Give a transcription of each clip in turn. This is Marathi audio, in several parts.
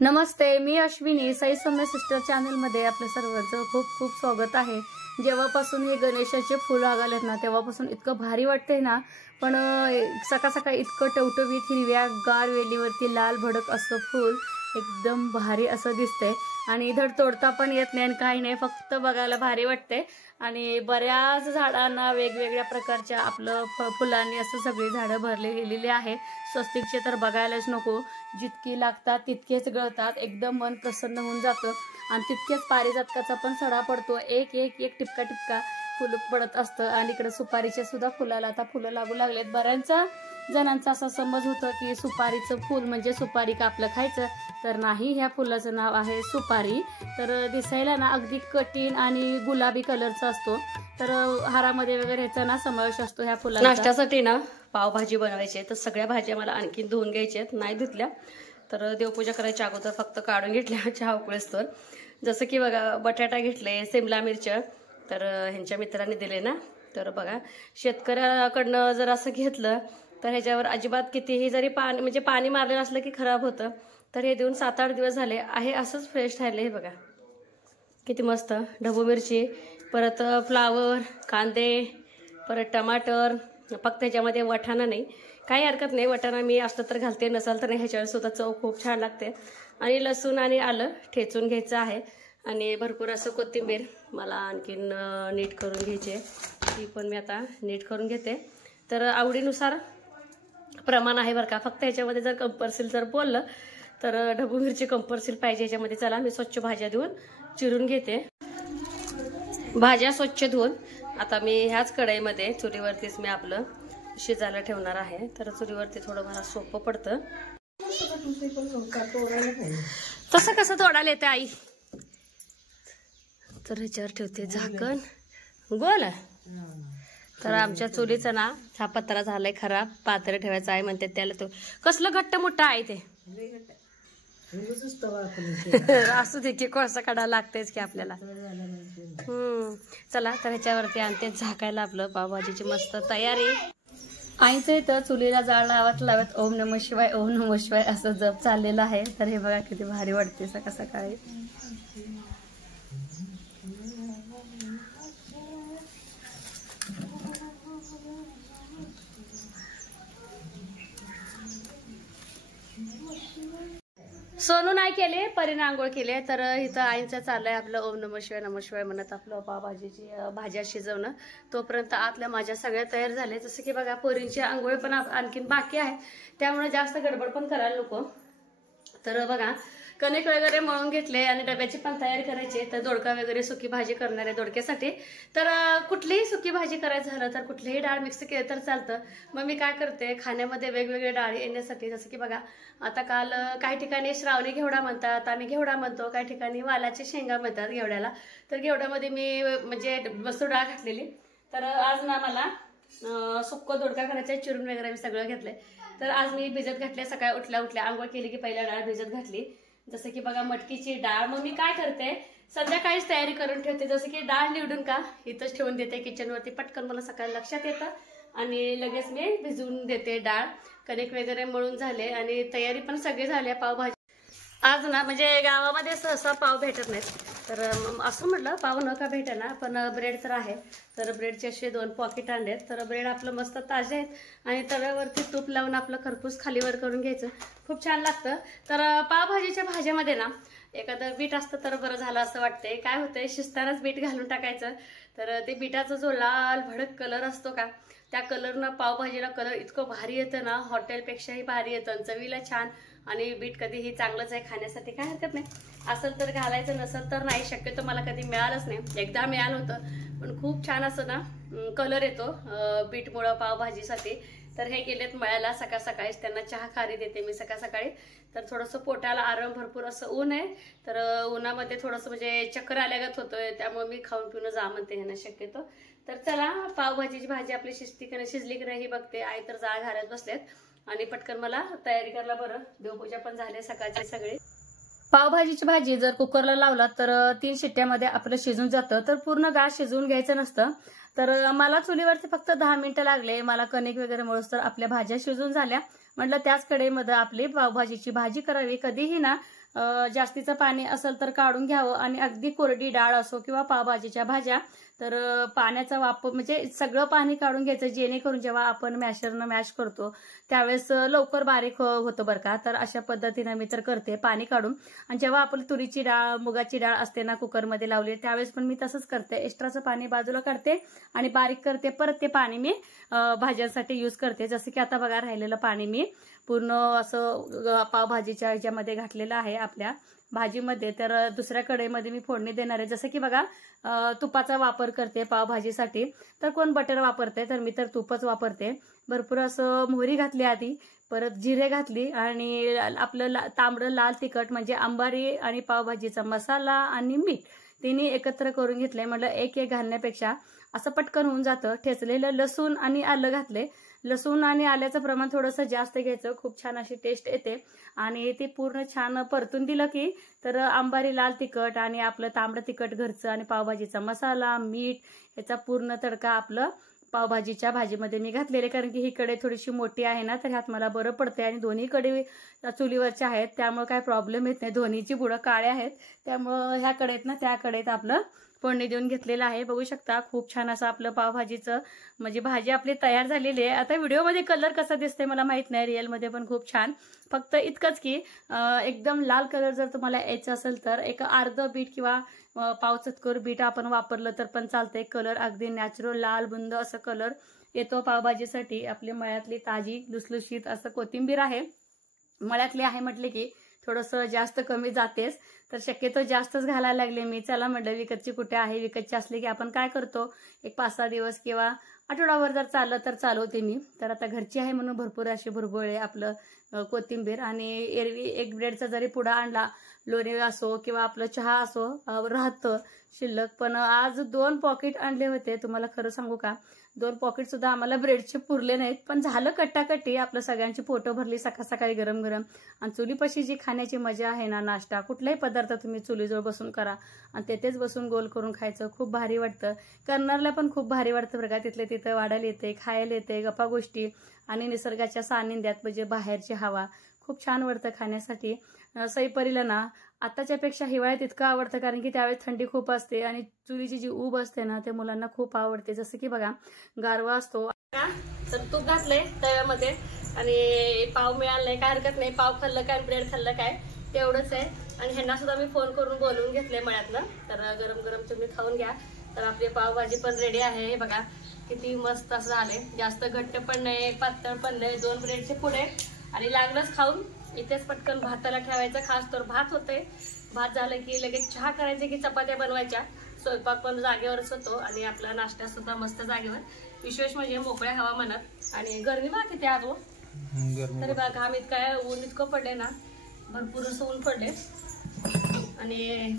नमस्ते, मी अश्विनी. साई सौम्य सिस्टर चॅनलमध्ये आपल्या सर्वांचं खूप खूप स्वागत आहे. जेव्हापासून हे गणेशाचे फुल आगालेत ना तेव्हापासून इतकं भारी वाटते ना. पण सकाळ सकाळ इतकं टवटवीत हिरव्या गार वेलीवरती लाल भडक असं फुल एकदम भारी असं दिसतंय आणि धड तोडता पण येत नाही आणि काही नाही, फक्त बघायला भारी वाटते. आणि बऱ्याच झाडांना वेगवेगळ्या प्रकारच्या आपलं फुलांनी असं सगळी झाडं भरली गेलेली आहेत. स्वस्तिकचे तर बघायलाच नको, जितकी लागतात तितकेच गळतात, एकदम मन प्रसन्न होऊन जातं. आणि तितकेच पारिजातकाचा पण सडा पडतो, एक एक एक टिपका टिपका फुल पडत असतं. आणि इकडे सुपारीचे सुद्धा फुलाला आता फुलं लागू लागलेत. बऱ्याच जणांचा असा समज होतं की सुपारीचं फुल म्हणजे सुपारी कापलं खायचं, तर नाही, ह्या फुलाचं नाव आहे सुपारी. तर दिसायला ना अगदी कठीण आणि गुलाबी कलरचा असतो. तर हारामध्ये वगैरे ह्याचा ना समावेश असतो ह्या फुलाचा. नाश्त्यासाठी ना पावभाजी बनवायची आहे, तर सगळ्या भाज्या मला आणखीन धुवून घ्यायच्या आहेत, नाही धुतल्या. तर देवपूजा करायच्या अगोदर फक्त काढून घेतल्या चहा उकळेस तर. जसं की बघा, बटाटा घेतले, सिमला मिरच्या तर ह्यांच्या मित्रांनी दिले ना. तर बघा, शेतकऱ्याकडनं जर असं घेतलं तर ह्याच्यावर अजिबात कितीही जरी पाणी म्हणजे पाणी मारलेलं असलं की खराब होतं. तर हे देऊन 7-8 दिवस झाले आहे, असंच फ्रेश राहिले. हे बघा किती मस्त. ढबू मिरची, परत फ्लावर, कांदे, परत टमाटर. फक्त ह्याच्यामध्ये वाटाणा नाही, काही हरकत नाही, वाटाणा मी असलं तर घालते, नसाल तर नाही. ह्याच्यावर सुद्धा चव खूप छान लागते. आणि लसूण आणि आलं ठेचून घ्यायचं आहे. आणि भरपूर असं कोथिंबीर मला आणखीन नीट करून घ्यायची आहे, ती पण मी आता नीट करून घेते. तर आवडीनुसार प्रमाण आहे बरं का. फक्त ह्याच्यामध्ये जर कंपल्सरी जर बोललं तर ढबू मिरची कंपल्सरी पाहिजे ह्याच्यामध्ये. चला, मी स्वच्छ भाज्या धुवून चिरून घेते. भाज्या स्वच्छ धुवून आता मी ह्याच कढईमध्ये चुलीवरतीच मी आपलं शिजायला ठेवणार आहे. तर चुलीवरती थोडं मला सोपं पडतं. तसं कसं तोडायला येते आई? तर ह्याच्यावर ठेवते झाकण गोल. तर आमच्या चुलीचं ना हा पत्रा झालाय खराब, पात्र ठेवायचा आहे म्हणते त्याला. तो कसलं घट्ट मोठं आहे ते. असू दे की, कोळसा काढायला लागतेच की आपल्याला. चला, तर ह्याच्यावरती आणते झाकायला आपलं पावभाजीची मस्त तयारी. आईचं इथं चुलीला जाळ लावत लावत ओम नमः शिवाय ओम नमः शिवाय असं जप चाललेलं आहे. तर हे बघा किती भारी वाटते सकाळ सकाळी. सोनू नाही केले, परीने आंघोळ केले. तर इथं आईंचं चाललंय आपलं ओम नमः शिवाय म्हणत आपलं पावभाजीची भाज्या शिजवणं. तोपर्यंत आतल्या माझ्या सगळ्या तयार झाल्या. जसं की बघा, पोरींची आंघोळ पण आणखीन बाकी आहे, त्यामुळे जास्त गडबड पण करायला नको. तर बघा, कणिक वगैरे मळून घेतले आणि डब्याची पण तयारी करायची. तर दोडका वगैरे सुकी भाजी करणार आहे दोडक्यासाठी. तर कुठलीही सुकी भाजी करायचं झालं तर कुठलीही डाळ मिक्स केलं तर चालतं. मग मी काय करते, खाण्यामध्ये वेगवेगळे डाळी येण्यासाठी, जसं की बघा आता काल काही ठिकाणी श्रावणी घेवडा म्हणतात, आम्ही घेवडा म्हणतो, काही ठिकाणी वालाची शेंगा म्हणतात घेवड्याला. तर घेवड्यामध्ये मी म्हणजे मसूर डाळ घातलेली. तर आज ना मला सुक्क दोडका करायचा, चिरून वगैरे मी सगळं घेतलंय. तर आज मी भिजत घातले. सकाळी उठल्या आंघोळ केली की पहिल्या डाळ भिजत घातली. जसं की बघा मटकीची डाळ. मग मी काय करते, संध्याकाळीच तयारी करून ठेवते. जसं की डाळ निवडून का इथंच ठेवून देते किचनवरती, पटकन मला सकाळी लक्षात येतं आणि लगेच मी भिजवून देते डाळ. कणिक वगैरे मळून झाले आणि तयारी पण सगळी झाली. पावभाजी आज ना म्हणजे गावामध्ये सहसा पाव भेटत नाहीत, तर असं म्हटलं पाव न का भेटेना, पण ब्रेड तर आहे. तर ब्रेडचे असे 2 पॉकेट आणलेत. तर ब्रेड आपलं मस्त ताजे आहेत आणि तव्यावरती तूप लावून आपलं खरपूस खालीवर करून घ्यायचं, खूप छान लागतं. तर पावभाजीच्या भाज्यामध्ये ना एखादं बीट असतं तर बरं झालं असं वाटतंय. काय होतंय, शिजतानाच बीट घालून टाकायचं. तर ते बीटाचा जो लाल भडक कलर असतो का, त्या कलरनं पावभाजीला कलर इतकं भारी येतं ना, हॉटेलपेक्षाही भारी येतं, चवीला छान. आणि बीट कधीही चांगलंच आहे खाण्यासाठी, काय हरकत नाही. असेल तर घालायचं, नसेल तर नाही. शक्यतो मला कधी मिळालंच नाही, एकदा मिळालं होतं, पण खूप छान असं ना कलर येतो बीटमुळं पावभाजीसाठी. तर हे गेलेत मळ्याला, सकाळ सकाळीच त्यांना चहा खारी देते मी सकाळ सकाळी. तर थोडंसं पोटाला आराम, भरपूर असं ऊन आहे, तर उन्हामध्ये थोडंसं म्हणजे चक्कर आल्यागत होतोय, त्यामुळे मी खाऊन पिऊन जा म्हणते ह्यांना शक्यतो. तर चला, पावभाजीची भाजी आपली शिजली की नाही बघते. आई तर जाळ घालत बसलेत आणि पटकन मला तयारी करायला बरं. देवपूजा पण झाली सकाळची सगळी. पावभाजीची भाजी जर कुकरला लावला तर 3 शिट्ट्यामध्ये आपलं शिजून जातं. तर पूर्ण गाळ शिजवून घ्यायचं नसतं. तर मला चुलीवरती फक्त 10 मिनिटं लागले. मला कणिक वगैरे मळूस तर आपल्या भाज्या शिजून झाल्या. म्हटलं त्याच कढईमध्ये आपली पावभाजीची भाजी करावी. कधीही ना जास्तीचं पाणी असेल तर काढून घ्यावं आणि अगदी कोरडी डाळ असो किंवा पावभाजीच्या भाज्या तर पाण्याचा वापर म्हणजे सगळं पाणी काढून घ्यायचं, जेणेकरून जेव्हा आपण मॅशरनं मॅश करतो त्यावेळेस लवकर बारीक होतं बरं का. तर अशा पद्धतीनं मी तर करते पाणी काढून. आणि जेव्हा आपली तुरीची डाळ मुगाची डाळ असते ना कुकरमध्ये लावली त्यावेळेस पण मी तसंच करते, एक्स्ट्राचं पाणी बाजूला काढते आणि बारीक करते, परत ते पाणी मी भाज्यांसाठी यूज करते. जसं की आता बघा राहिलेलं पाणी मी पूर्ण असं पावभाजीच्या ह्याच्यामध्ये घातलेलं आहे आपल्या भाजीमध्ये. तर दुसऱ्या कढईमध्ये मी फोडणी देणार आहे. जसं की बघा तुपाचा वापर करते पावभाजीसाठी, तर कोण बटर वापरते, तर मी तर तुपच वापरते. भरपूर असं मोहरी घातली आधी, परत जिरे घातली आणि आपलं तांबडं लाल तिखट म्हणजे अंबारी आणि पावभाजीचा मसाला आणि मीठ तिन्ही एकत्र करून घेतले. म्हटलं एक घालण्यापेक्षा असं पटकन होऊन जातं. ठेचलेलं लसूण आणि आलं घातले. लसूण आणि आल्याचं प्रमाण थोडंसं जास्त घ्यायचं, खूप छान अशी टेस्ट येते. आणि ते पूर्ण छान परतून दिलं की तर अंबारी लाल तिखट आणि आपलं तांबडं तिखट घरचं आणि पावभाजीचा मसाला मीठ याचा पूर्ण तडका आपलं पावभाजीच्या भाजीमध्ये मी घातलेले. कारण की ही कढई थोडीशी मोठी आहे ना, तर ह्यात मला बरं पडते आणि दोन्ही कढई चुलीवरच्या आहेत त्यामुळे काय प्रॉब्लेम येत नाही. दोन्हीची बुडं काळे आहेत त्यामुळं ह्या कढईत ना त्या कढईत आपलं फोडणी देऊन घेतलेलं आहे. बघू शकता खूप छान असं आपलं पावभाजीचं म्हणजे भाजी आपली तयार झालेली आहे. आता व्हिडिओमध्ये कलर कसा दिसतोय मला माहित नाही, रिअलमध्ये पण खूप छान. फक्त इतकंच की एकदम लाल कलर जर तुम्हाला यायचं असेल तर एक अर्ध बीट किंवा पाव चतकोर बीट आपण वापरलं तर पण चालतंय. कलर अगदी नॅचरल लाल बुंद असं कलर येतो पावभाजीसाठी. आपली मळ्यातली ताजी लुसलुशीत असं कोथिंबीर आहे, मळ्यातली आहे म्हटले की थोडंसं जास्त कमी जातेच, तर शक्यतो जास्तच घालायला लागले मी. चला म्हटलं विकतची कुठे आहे, विकतची असली की आपण काय करतो एक 5-6 दिवस किंवा आठवडाभर जर चाललं तर चालवते मी. तर आता घरची आहे म्हणून भरपूर अशी भुरभुळे आपलं कोथिंबीर. आणि एरवी एक ब्रेडचा जरी पुडा आणला, लोणी असो किंवा आपलं चहा असो राहतं शिल्लक. पण आज 2 पॉकेट आणले होते, तुम्हाला खरं सांगू का 2 पॉकेट सुद्धा आम्हाला ब्रेडचे पुरले नाहीत. पण झालं कट्टाकट्टी, आपलं सगळ्यांची पोटं भरली सकाळ सकाळी गरम गरम. आणि चुलीपाशी जी खाण्याची मजा आहे ना, नाश्ता कुठलाही पदार्थ तुम्ही चुलीजवळ बसून करा आणि तेथेच बसून गोल करून खायचं, खूप भारी वाटतं. करणारला पण खूप भारी वाटतं बरं का. तिथले तिथं वाढायला येते, खायला येते, गप्पा गोष्टी आणि निसर्गाच्या सानिध्यात म्हणजे बाहेरची हवा खूप छान वाटतं खाण्यासाठी. सईपरीला ना आताच्या पेक्षा हिवाळ्यात इतकं आवडतं कारण की त्यावेळेस थंडी खूप असते आणि चुलीची जी ऊब असते ना ते मुलांना खूप आवडते. जसं की बघा गारवा असतो तर तूप घातलंय तव्यामध्ये आणि पाव मिळालंय, काय हरकत नाही. पाव खाल्लं काय ब्रेड खाल्लं काय तेवढंच आहे. आणि ह्यांना सुद्धा मी फोन करून बोलवून घेतलंय मळ्यातलं, तर गरम गरम तुम्ही खाऊन घ्या. तर आपली पावभाजी पण रेडी आहे. बघा किती मस्त असं झाले, जास्त घट्ट पण नाही पातळ पण नाही. 2 ब्रेडचे पुडे आणि लागलंच खाऊन इथेच पटकन भाताला ठेवायचं. खास तर भात होते, भात झालं की लगेच चहा करायचे की चपात्या बनवायच्या. स्वयंपाक पण जागेवरच होतो आणि आपला नाश्ता सुद्धा मस्त जागेवर. विशेष म्हणजे मोकळ्या हवामानात. आणि गरमी बघा किती आज हो, तरी बघा घाम इतका आहे, ऊन इतकं पडले ना, भरपूर असं ऊन पडले. आणि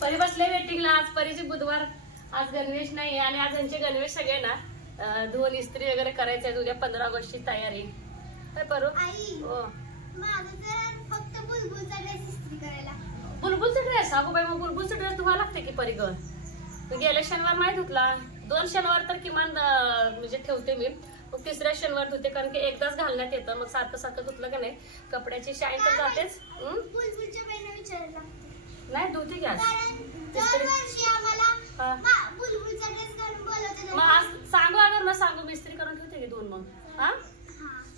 परी बसले वेटिंगला. आज परीचे बुधवार, आज गणवेश नाही आणि आज यांचे गणवेश सगळे ना धुवून इस्त्री वगैरे करायचे. उद्या 15 ऑगस्टची तयारी काय करू. फक्त बुलबुलचा ड्रेस इस्त्री करायला. बुलबुलचा ड्रेस अगो बाई, मग बुलबुलचा ड्रेस धुवा लागते की परी ग. गेल्या शनिवार माहित होतला, 2 शनिवार तर किमान म्हणजे ठेवते मी, मग 3ऱ्या शनिवार धुते कारण की एकदाच घालण्यात येतं. मग सारखं सारखं धुतलं का नाही कपड्याची शाईन तर जातेच. बुलबुलच्या बाईला विचारायला नाही धुते की आज. बुलबुलचा ड्रेस घालून बोलवते. मग आज सांगू अगर ना सांगू, मी इस्त्री करून ठेवते की धुवून. मग हा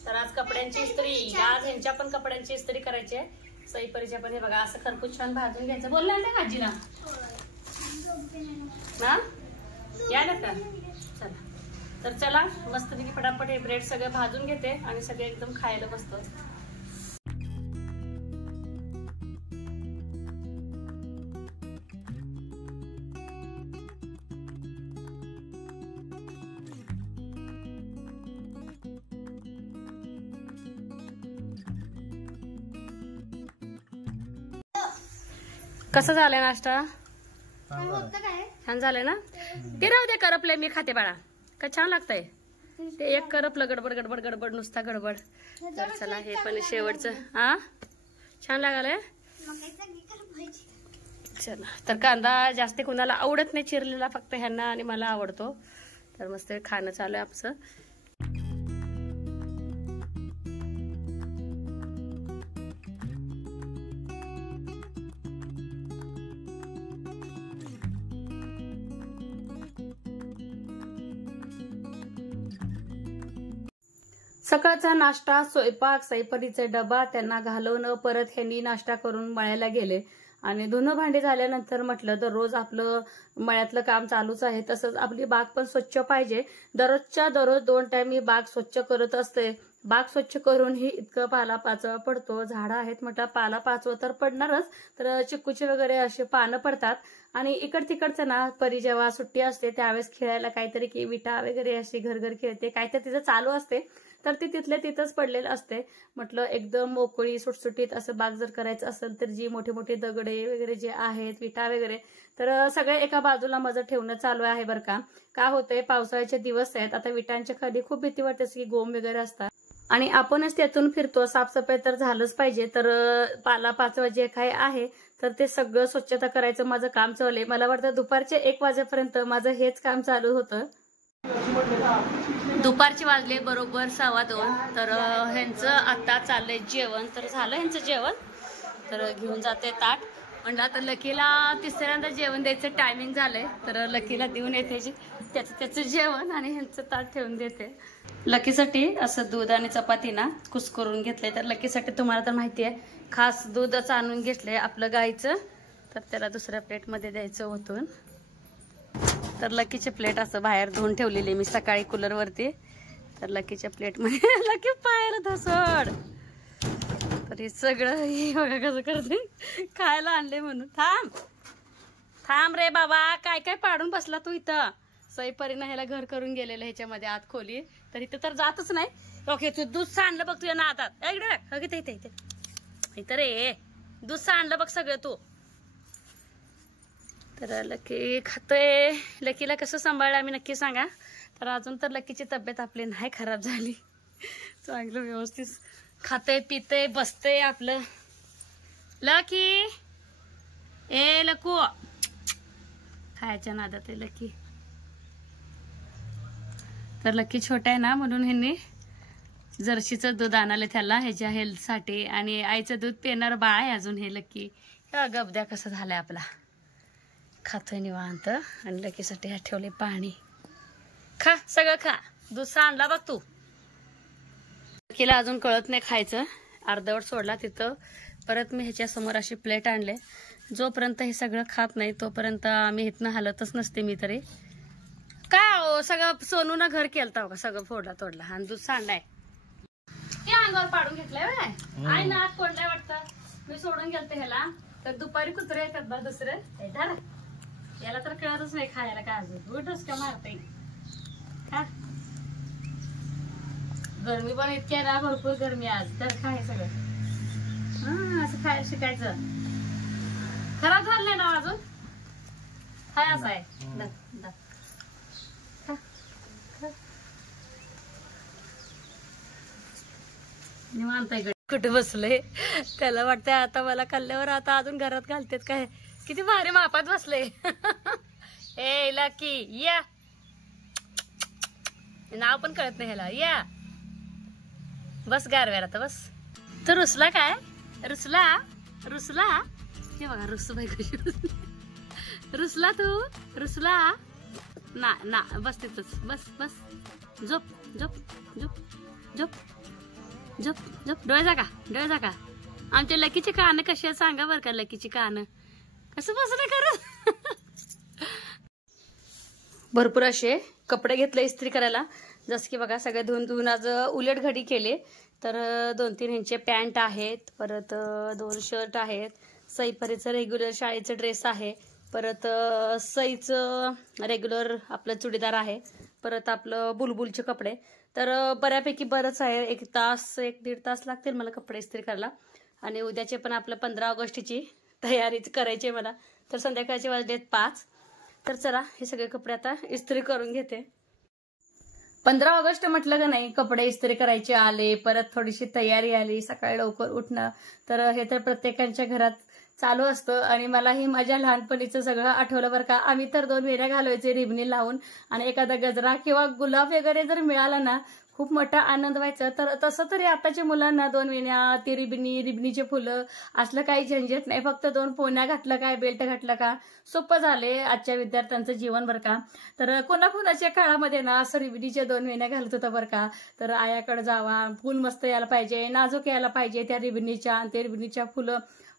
तर आज कपड्यांची इस्त्री, आज ह्यांच्या पण कपड्यांची इस्त्री करायची आहे. सईपरीच्या पण हे बघा असं खरपूस छान भाजून घ्यायचं. बोलला नाही का आजीला ना, यायला का. चला तर चला मस्तपैकी फटाफट हे ब्रेड सगळं भाजून घेते आणि सगळे एकदम खायला बसतो. कसं झालंय नाश्ता, छान झालंय ना. ते राहू दे करपले, मी खाते बाळा. का छान लागतंय ते, एक करपलं गडबड गडबड गडबड नुसता गडबड. तर चला हे पण शेवटचं हा छान लागालंय. चला तर कांदा जास्त कोणाला आवडत नाही चिरलेला, फक्त ह्यांना आणि मला आवडतो. तर मस्त खाणं चालू आहे आमचं. सकाळचा नाश्ता, स्वयंपाक, सैपरीचे डबा त्यांना घालवणं, परत ह्यांनी नाश्ता करून मळ्याला गेले आणि धुणं भांडी झाल्यानंतर म्हटलं तर रोज आपलं मळ्यातलं काम चालूच आहे. तसंच आपली बाग पण स्वच्छ पाहिजे. दररोजच्या दररोज 2 टाइम मी बाग स्वच्छ करत असते. बाग स्वच्छ करूनही इतकं पालापाचवा पडतो. झाडं आहेत म्हटलं पालापाचवं तर पडणारच, तर चिक्कूचे वगैरे असे पानं पडतात. आणि तिकडचं ना परी जेव्हा सुट्टी असते त्यावेळेस खेळायला काहीतरी की विटा वगैरे अशी घर खेळते, काहीतरी तिचं चालू असते, तर ती तिथल्या तिथंच पडलेलं असते. म्हटलं एकदम मोकळी सुटसुटीत असं बाग जर करायचं असेल तर जी मोठे मोठे दगडे वगैरे जे आहेत, विटा वगैरे, तर सगळे एका बाजूला माझं ठेवणं चालू आहे बरं का. का होतंय, पावसाळ्याचे दिवस आहेत, आता विटांच्या खाली खूप भीती वाटते की गोम वगैरे असतात आणि आपणच त्यातून फिरतो. साफसफाई तर झालंच पाहिजे. तर पालापाचवा जे काही आहे तर ते सगळं स्वच्छता करायचं माझं काम चालू आहे. मला वाटतं दुपारचे 1 वाजेपर्यंत माझं हेच काम चालू होतं. दुपारचे वाजले बरोबर 2:15. तर ह्यांचं आता चाललंय जेवण. तर झालं ह्यांचं जेवण, तर घेऊन जाते ताट. म्हणलं आता लकीला तिसऱ्यांदा जेवण द्यायचं टायमिंग झालंय, तर लकीला देऊन येते त्याचं जेवण आणि ह्यांचं ताट ठेवून देते. लकीसाठी असं दूध आणि चपाती ना कुस्करून घेतलंय. तर लकीसाठी तुम्हाला तर माहिती आहे, खास दूधच आणून घेतलंय आपलं गाईचं, तर त्याला दुसऱ्या प्लेटमध्ये द्यायचं होतं. तर लकीचे प्लेट असं बाहेर धुवून ठेवलेली मी सकाळी कूलरवरती. तर लकीच्या प्लेटमध्ये लकी पायाला धसड. तर हे सगळं बघा कसं करते, खायला आणले म्हणून. थांब रे बाबा, काय काय पाडून बसला तू इथं. सईपरीनं ह्याला घर करून गेलेलं ह्याच्यामध्ये आत खोली, तर इथं तर जातच नाही. ओके, तू दूध सांडलं बघ तुझ्या नातात. इकडे इथं रे, दूध सांडलं बघ सगळं तू. तर लकी खातोय. लकीला कसं सांभाळलं आम्ही नक्की सांगा. तर अजून तर लकीची तब्येत आपली नाही खराब झाली, चांगलं व्यवस्थित खाते पिते बसते आपलं. लकी ए लकू, खायच्या नादात आहे लकी. तर लकी छोटा आहे ना, म्हणून ह्यांनी जर्शीचं दूध आणलं त्याला ह्याच्या हेल्थसाठी. आणि आईचं दूध पिणार बाळ आहे अजून हे लकी. गबद्या कसं झालंय आपला, खातोय निवांत. आणि लकीसाठी ह्या ठेवले पाणी. खा सगळं खा, दूध सांडला बघ तू. लकीला अजून कळत नाही खायचं, अर्धवट सोडला तिथं. परत मी ह्याच्या समोर अशी प्लेट आणले. जोपर्यंत हे सगळं खात नाही तोपर्यंत आम्ही इथनं हलतच नसते मी तरी. का हो, सगळं सोनून घर केलता का, सगळं फोडला तोडला आणि दूध सांडाय. हे अंगावर पाडून घेतलंय बाय, आई ना आत फोडलाय वाटतं. मी सोडून गेलते ह्याला, तर दुपारी कुत्रे येतात बा दुसरे. याला तर कळतच नाही खायला काय अजून. उठच का मारते. गरमी पण इतकी आहे ना, भरपूर गरमी आज. तर काय सगळं असं खायला शिकायचं. खराब झालं नाही ना अजून, काय असं आहे. निवांत कुठे बसले, त्याला वाटतंय आता मला खाल्ल्यावर आता अजून घरात घालतेत काय. किती भारी मापात बसले. ए लकी या, नाव पण कळत नाही ह्याला. या बस गारव्याला तर बस. तर रुसला काय, रुसला हे बघा रुसू बाई कशी रुसला तू, रुसला ना बस तिथंच बस. झोप झोप झोप झोप झोप झोप. डोळे जागा. आमच्या लकीची कानं कशी सांगा बरं का. लकीची कानं कसं बसलं करत. भरपूर असे कपडे घेतले इस्त्री करायला. जसं की बघा सगळे धुवून आज उलट घडी केले. तर 2-3 ह्यांचे पॅन्ट आहेत, परत 2 शर्ट आहेत, सईपरीचं रेग्युलर शाळेचं ड्रेस आहे, परत सईचं रेग्युलर आपलं चुडीदार आहे, परत आपलं बुलबुलचे कपडे. तर बऱ्यापैकी बरंच आहे. 1-1.5 तास लागतील मला कपडे इस्त्री करायला. आणि उद्याचे पण आपलं 15 ऑगस्टची तयारी करायची मला. तर संध्याकाळचे वाजलेत 5. तर चला हे सगळे कपडे आता इस्त्री करून घेते. 15 ऑगस्ट म्हटलं का नाही, कपडे इस्त्री करायचे आले, परत थोडीशी तयारी आली, सकाळी लवकर उठणं. तर हे तर प्रत्येकाच्या घरात चालू असतं. आणि मलाही माझ्या लहानपणीचं सगळं आठवलं बरं का. आम्ही तर 2 वेण्या घालवायचे रिबनी लावून, आणि एखादा गजरा किंवा गुलाब वगैरे जर मिळाला ना, खूप मोठा आनंद व्हायचा. तर तसं तरी आताच्या मुलांना 2 वेण्या, ती रिबनीचे फुलं असलं काही झंझट नाही. फक्त 2 पोण्या घातलं काय, बेल्ट घातलं का, सोपं झाले आजच्या विद्यार्थ्यांचं जीवन बरं का. तर कोणाकोणाच्या काळामध्ये ना असं रिबनीच्या 2 वेण्या घालत होतं बरं का. तर आयाकडे जावा, फुल मस्त यायला पाहिजे, नाजूक यायला पाहिजे त्या रिबनीच्या, ते रिबनीच्या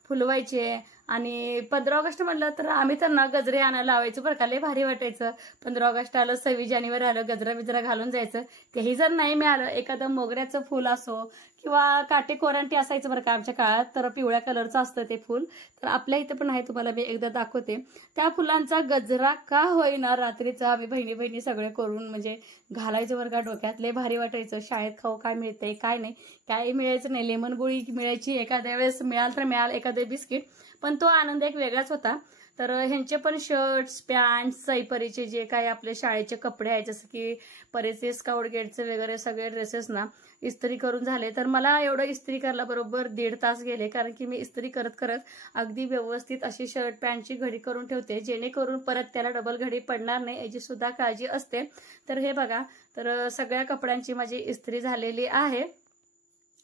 फुलवायचे. आणि 15 ऑगस्ट म्हणलं तर आम्ही तर ना गजरे आणायला लावायचो बरं का, लय भारी वाटायचं. 15 ऑगस्ट आलं, 26 जानेवारी आलं, गजरा बिजरा घालून जायचं. तेही जर नाही मिळालं, एखादं मोगऱ्याचं फुल असो किंवा काटेकोरांटी असायचं बरं का आमच्या काळात, तर पिवळ्या कलरचं असतं ते फुल. तर आपल्या इथं पण आहे, तुम्हाला मी एकदा दाखवते. त्या फुलांचा गजरा का होईना रात्रीचा आम्ही बहिणी सगळे करून म्हणजे घालायचं बरं का डोक्यात. लय भारी वाटायचं. शाळेत खाऊ काय मिळतंय काय नाही, काही मिळायचं नाही. लेमन गोळी मिळायची एखाद्या वेळेस, मिळाल तर मिळाल एखादं बिस्किट, पण तो आनंद एक वेगळाच होता. तर ह्यांचे पण शर्ट्स, पॅन्ट, सईपरीचे जे काही आपले शाळेचे कपडे आहेत, जसं की परीचे स्काउट गेटचे वगैरे सगळे ड्रेसेस ना इस्त्री करून झाले. तर मला एवढं इस्त्री करायला बरोबर 1.5 तास गेले, कारण की मी इस्त्री करत करत अगदी व्यवस्थित अशी शर्ट पॅन्टची घडी करून ठेवते, जेणेकरून परत त्याला डबल घडी पडणार नाही याची सुद्धा काळजी असते. तर हे बघा, तर सगळ्या कपड्यांची माझी इस्त्री झालेली आहे.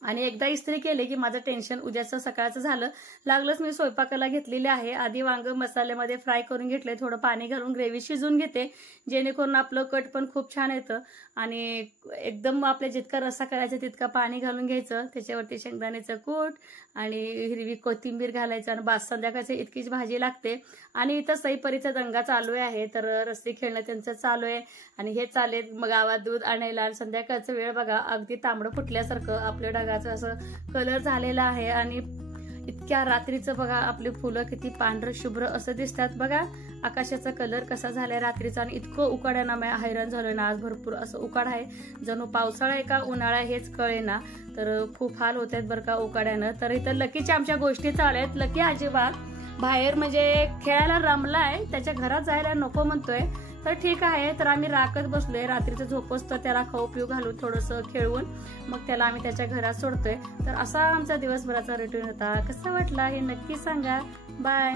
आणि एकदा इस्त्री केले की माझं टेन्शन उद्याचं सकाळचं झालं. लागलंच मी स्वयंपाकाला घेतलेले आहे. आधी वांग मसाल्यामध्ये फ्राय करून घेतले, थोडं पाणी घालून ग्रेव्ही शिजून घेते, जेणेकरून आपलं कट पण खूप छान येतं. आणि एकदम आपल्या जितका रस्सा करायचा तितका पाणी घालून घ्यायचं, त्याच्यावरती शेंगदाण्याचं कूट आणि हिरवी कोथिंबीर घालायचं आणि बास, संध्याकाळची इतकीच भाजी लागते. आणि इथं सईपरीचा दंगा चालू आहे, तर रस्सी खेळणं त्यांचं चालू आहे. आणि हे चालेल मग गावात दूध आणायला. आणि संध्याकाळचा वेळ बघा, अगदी तांबडं फुटल्यासारखं आपल्या ढगाचं असं कलर झालेला आहे. आणि इतक्या रात्रीचं बघा आपली फुलं किती पांढरं शुभ्र असं दिसतात. बघा आकाशाचा कलर कसा झालाय रात्रीचा. आणि इतकं उकाड्यानं मी हैराण झालोय ना आज. भरपूर असं उकाड आहे, जणू पावसाळा आहे का उन्हाळा हेच कळे ना. तर खूप हाल होत आहेत बरं का उकाड्यानं. तर इथं लकीच्या आमच्या गोष्टी चालू आहेत. लकी अजिबात बाहेर म्हणजे खेळायला रमलाय, त्याच्या घरात जायला नको म्हणतोय. तर ठीक आहे, तर आम्ही राखत बसलोय. रात्रीचं झोपसतो त्याला खाऊ पिऊ घालून थोडंसं खेळवून मग त्याला आम्ही त्याच्या घरात सोडतोय. तर असा आमचा दिवसभराचा रुटीन होता. कसं वाटला हे नक्की सांगा. बाय.